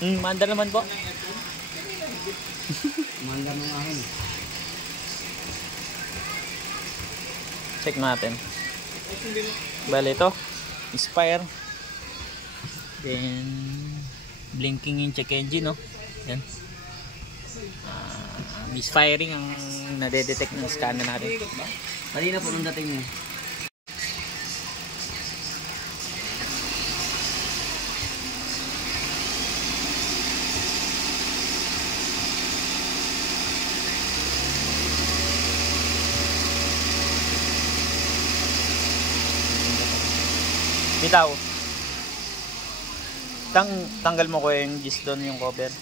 Manda naman po. Manda mo nga rin. Check natin. Bale ito. Inspire. Then blinking yung check engine, no? Yan. Misfiring ang nade-detect ng scanner natin. Kanina po nung dating niya. Bitaw. Tanggal mo ko yung gis doon, yung cover.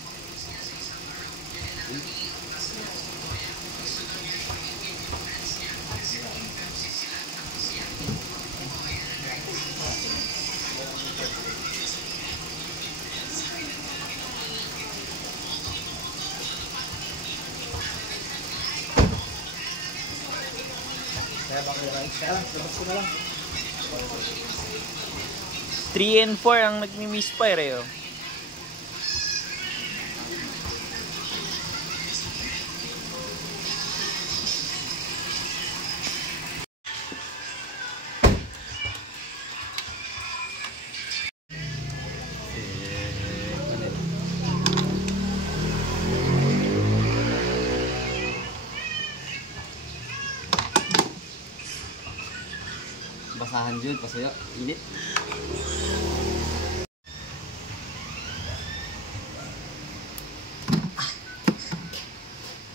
Kaya baka labas ko na lang. 3 and 4 ang nagmi-misfire eh. Oh. Basahan dyan, pasayo, init.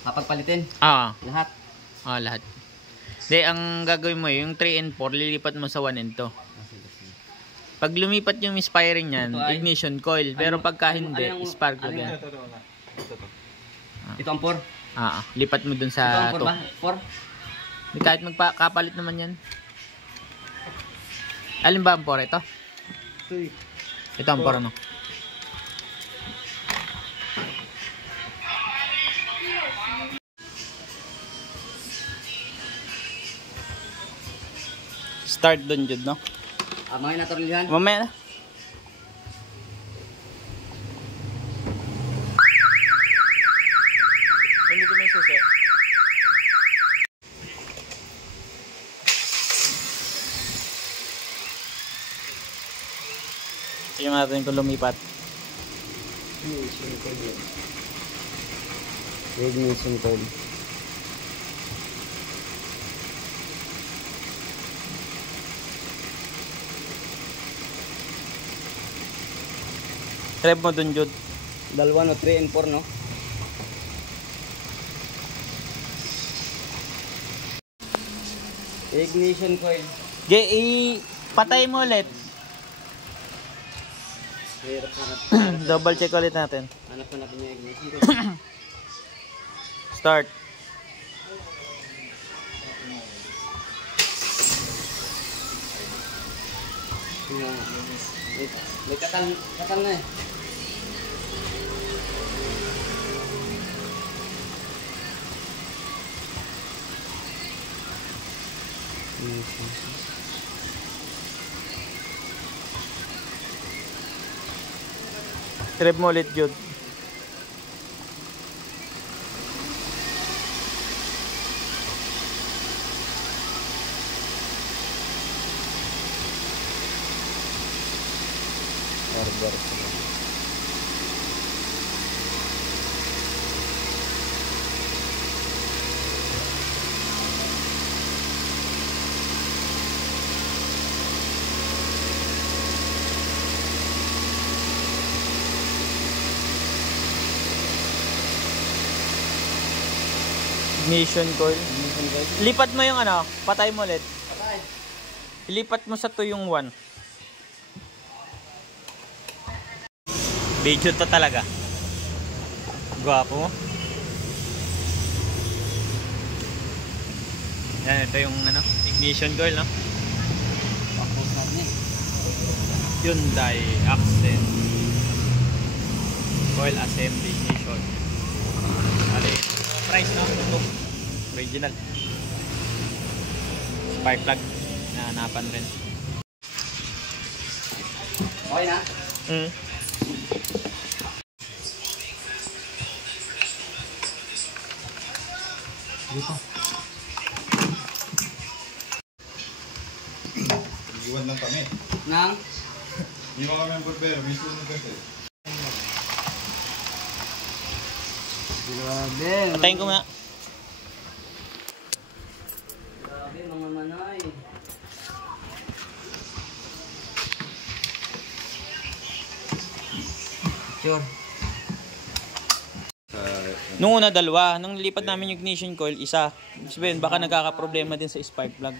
Papagpalitin? Lahat. Lahat? Lahat. Hindi, ang gagawin mo yung 3 and 4, lilipat mo sa 1 and 2. Pag lumipat yung misfiring niyan, ignition coil. Pero pagka hindi, spark plug yan. Ito ang 4? Lipat mo dun sa 2. Ito ang 4 ba? 4? Kahit magkapalit naman yan. Alin ba ang 4? Ito? Ito ang 4, ano? Start dun, Jude, no? Mga natural Mamaya na. Hindi ko may susi. Tingnan natin kung lumipat. Ignition coil. Rev mo dun, Jude. Dalawa no, 3 and 4 no? Ignition coil. Patay mo ulit. Double check ulit natin. Hanap na natin yung ignition coil. Start. May katal na eh. Rev mo ulit, Jude. Ignition coil. Lipat mo yung ano, patay mo ulit. Patay. Ilipat mo sa 2 yung 1. Video to talaga. Gwapo mo. Yan, ito yung ano, ignition coil, no? Pakos natin eh. Hyundai Accent coil assembly ignition. Price, no? Ito. Original. Spark plug. Nahanapan rin. Okay na? Dito. Iwan lang kami. Nang? Hindi mo kami ang burbero, may sunod kasi. Grabe. Patayin ko muna. Grabe mga manay. Sure. Nung una, dalawa. Nung nilipat namin yung ignition coil, isa. Sabihin, baka nagkakaproblema din sa spark plug.